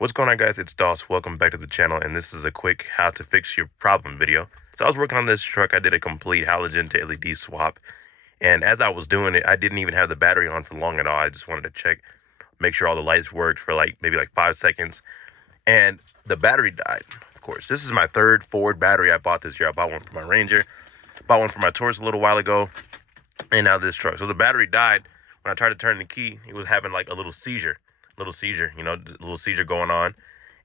What's going on, guys? It's Doss. Welcome back to the channel, and this is a quick how to fix your problem video. So I was working on this truck. I did a complete halogen to LED swap, and as I was doing it, I didn't even have the battery on for long at all. I just wanted to check, make sure all the lights worked for maybe 5 seconds, and the battery died. Of course, this is my third Ford battery I bought this year. I bought one for my Ranger, bought one for my Taurus a little while ago, and now this truck. So the battery died. When I tried to turn the key, it was having like a little seizure, a little seizure going on.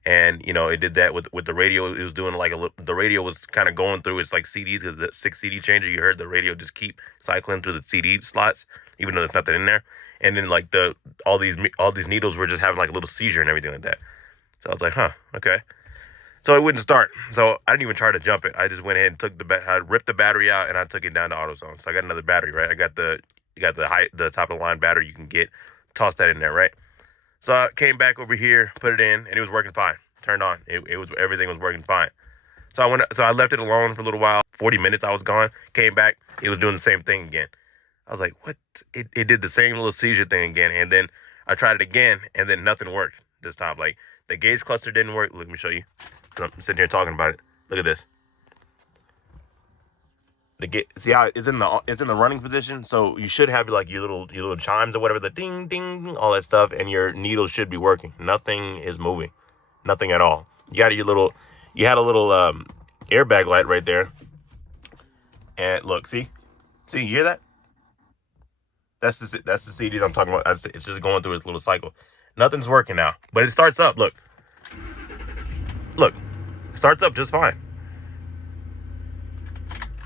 And, it did that with the radio. It was doing the radio was kind of going through its like CDs, because the 6 CD changer, you heard the radio just keep cycling through the CD slots, even though there's nothing in there. And then like all these needles were just having like a little seizure and everything like that. So I was like, huh, okay. So it wouldn't start. So I didn't even try to jump it. I just went ahead and I ripped the battery out and I took it down to AutoZone. So I got another battery, right? I got the top of the line battery you can get, toss that in there, right? So I came back over here, put it in, and it was working fine. Turned on. Everything was working fine. So I left it alone for a little while. 40 minutes I was gone. Came back, it was doing the same thing again. I was like, what? It did the same little seizure thing again. And then I tried it again, and then nothing worked this time. Like the gauge cluster didn't work. Let me show you. I'm sitting here talking about it. Look at this. See how it's in the running position, so you should have like your little chimes or whatever, the ding ding, all that stuff, and your needle should be working. Nothing is moving, nothing at all. You had a little airbag light right there, and look, see, you hear that? That's the CDs I'm talking about. It's just going through its little cycle. Nothing's working now, but it starts up. Look, it starts up just fine.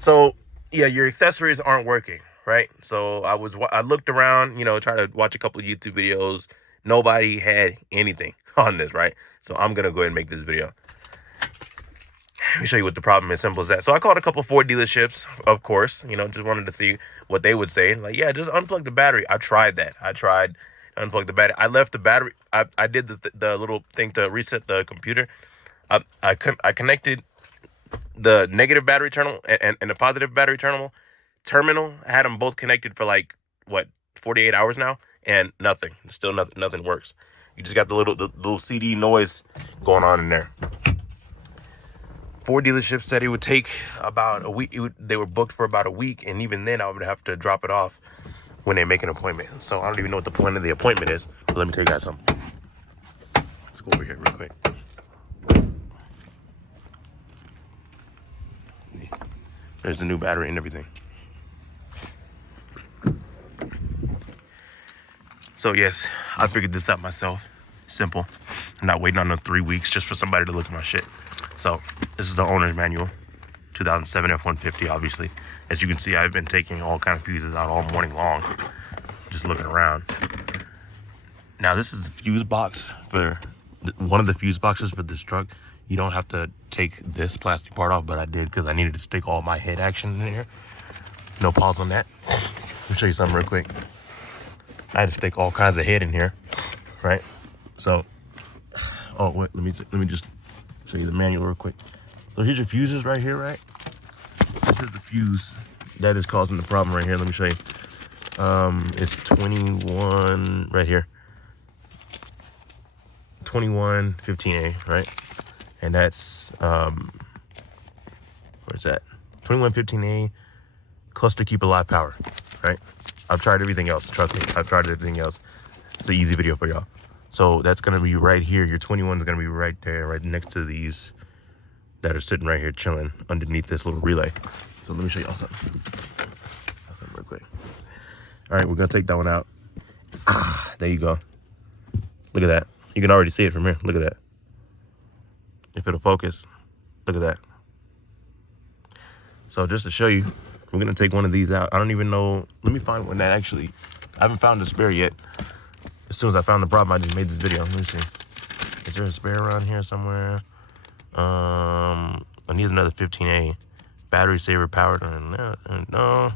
So yeah, your accessories aren't working, right? So I looked around, tried to watch a couple of YouTube videos. Nobody had anything on this, right? So I'm gonna go ahead and make this video. Let me show you what the problem is. Simple as that. So I called a couple Ford dealerships, of course, just wanted to see what they would say. Like, yeah, just unplug the battery. I tried that. I tried to unplug the battery. I left the battery. I did the little thing to reset the computer. I connected the negative battery terminal and the positive battery terminal. I had them both connected for 48 hours now, and nothing. Still nothing works. You just got the little CD noise going on in there. Ford dealership said it would take about a week. They were booked for about a week, and even then I would have to drop it off when they make an appointment. So I don't even know what the point of the appointment is. But let me tell you guys something. Let's go over here real quick. There's the new battery and everything. So yes, I figured this out myself. Simple. I'm not waiting on the 3 weeks just for somebody to look at my shit. So this is the owner's manual. 2007 F-150, obviously. As you can see, I've been taking all kind of fuses out all morning long, just looking around. Now this is the fuse box for one of the fuse boxes for this truck. You don't have to take this plastic part off, but I did because I needed to stick all my head action in here. No pause on that. Let me show you something real quick. I had to stick all kinds of head in here, right? So, oh wait, let me just show you the manual real quick. So here's your fuses right here, right? This is the fuse that is causing the problem right here. Let me show you. It's 21 right here. 2115A, right? And that's where's that? 2115A cluster keep alive power, right? I've tried everything else. Trust me, I've tried everything else. It's an easy video for y'all. So that's gonna be right here. Your 21 is gonna be right there, right next to these that are sitting right here chilling underneath this little relay. So let me show y'all something. Real quick. All right, we're gonna take that one out. There you go. Look at that. You can already see it from here. Look at that. If it'll focus, look at that. So just to show you, we're gonna take one of these out. I don't even know. Let me find one that actually, I haven't found a spare yet. As soon as I found the problem, I just made this video. Let me see. Is there a spare around here somewhere? I need another 15A. Battery saver powered. No. No.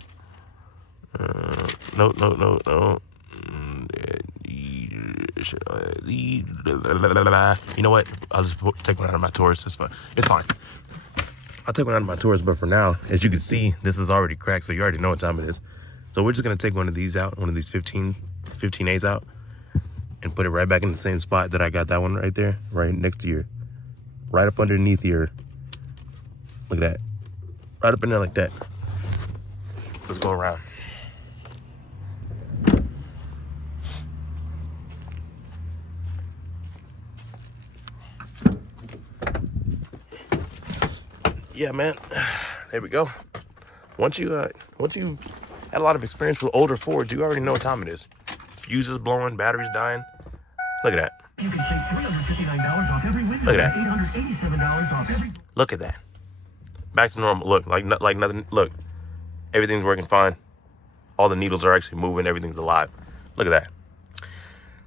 You know what? I'll just take one out of my Taurus. It's fine. I'll take one out of my Taurus, but for now, as you can see, this is already cracked, so you already know what time it is. So we're just gonna take one of these out, one of these 15As out, and put it right back in the same spot that I got that one right there, right next to your, right up underneath your, look at that, right up in there like that. Let's go around. Yeah, man, there we go. Once you had a lot of experience with older Fords, you already know what time it is. Fuses blowing, batteries dying. Look at that. You can save $359 off every window. Look at that. $887 off every. Look at that. Back to normal. Look, like nothing. Look, everything's working fine. All the needles are actually moving. Everything's alive. Look at that.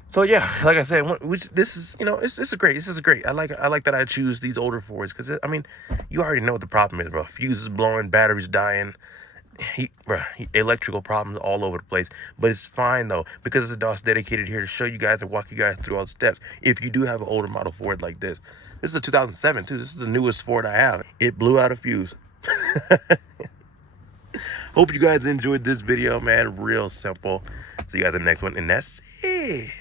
So yeah, like I said, this is, you know, this is great. This is great. I like that I choose these older Fords because I mean, you already know what the problem is, bro. Fuses blowing, batteries dying, electrical problems all over the place. But it's fine though, because it's DOS dedicated here to show you guys and walk you guys through all the steps. If you do have an older model Ford like this is a 2007 too. This is the newest Ford I have. It blew out a fuse. Hope you guys enjoyed this video, man. Real simple. See you guys in the next one, and that's it.